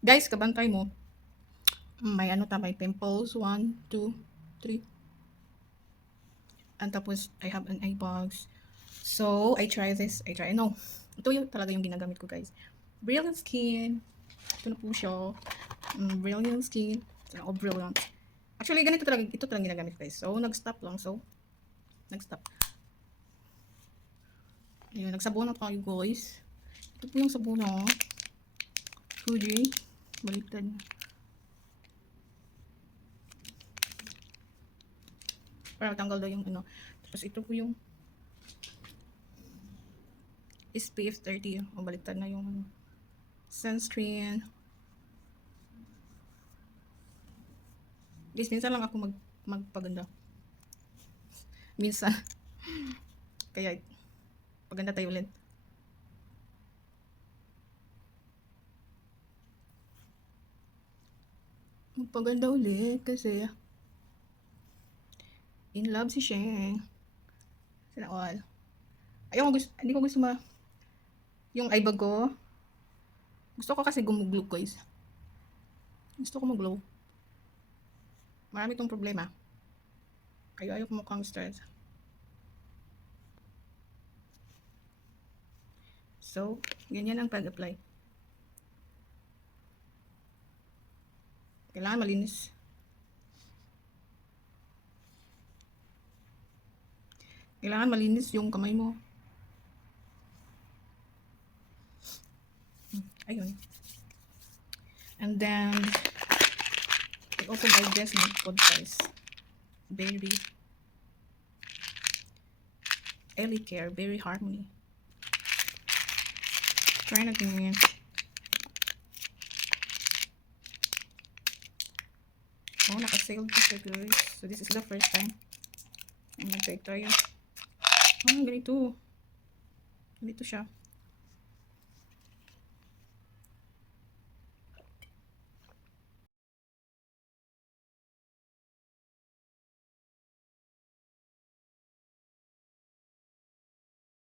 Guys, kabantay mo. May ano ta, may pimples. 1, 2, 3. And tapos, I have an eye bags. So, I try this. No. Ito yung talaga yung ginagamit ko, guys. Brilliant Skin. Ito na po siya. Brilliant Skin. O, Brilliant. Actually, ganito talaga. Ito talaga ginagamit ko, guys. So, nag-stop lang. Nag-stop. Ayan, nagsabon na tayo, guys. Ito po yung sabon na. Fuji. Baliktad. Para tanggal daw yung ano. Tapos ito po yung SPF 30. O, baliktad na yung ano. Sunscreen. Guys, minsan lang ako magpaganda. Minsan. Kaya, paganda tayo ulit. Magpaganda ulit kasi in love si Sheng. Sana all. Hindi ko gusto yung eye bag ko. Gusto ko kasi gumuglow, guys. Gusto ko mag-glow. Marami tong problema. Ayaw ko mukhang stress. So, ganyan ang pag-apply. Kailangan malinis. Kailangan malinis yung kamay mo. Ayun. And then, I also buy this food guys. Berry. Ellie Care. Berry Harmony. Try natin yan. Oh, naka-sale ko siya, guys. So, this is the first time. Mag-try tayo. Oh, ganito. Ganito siya.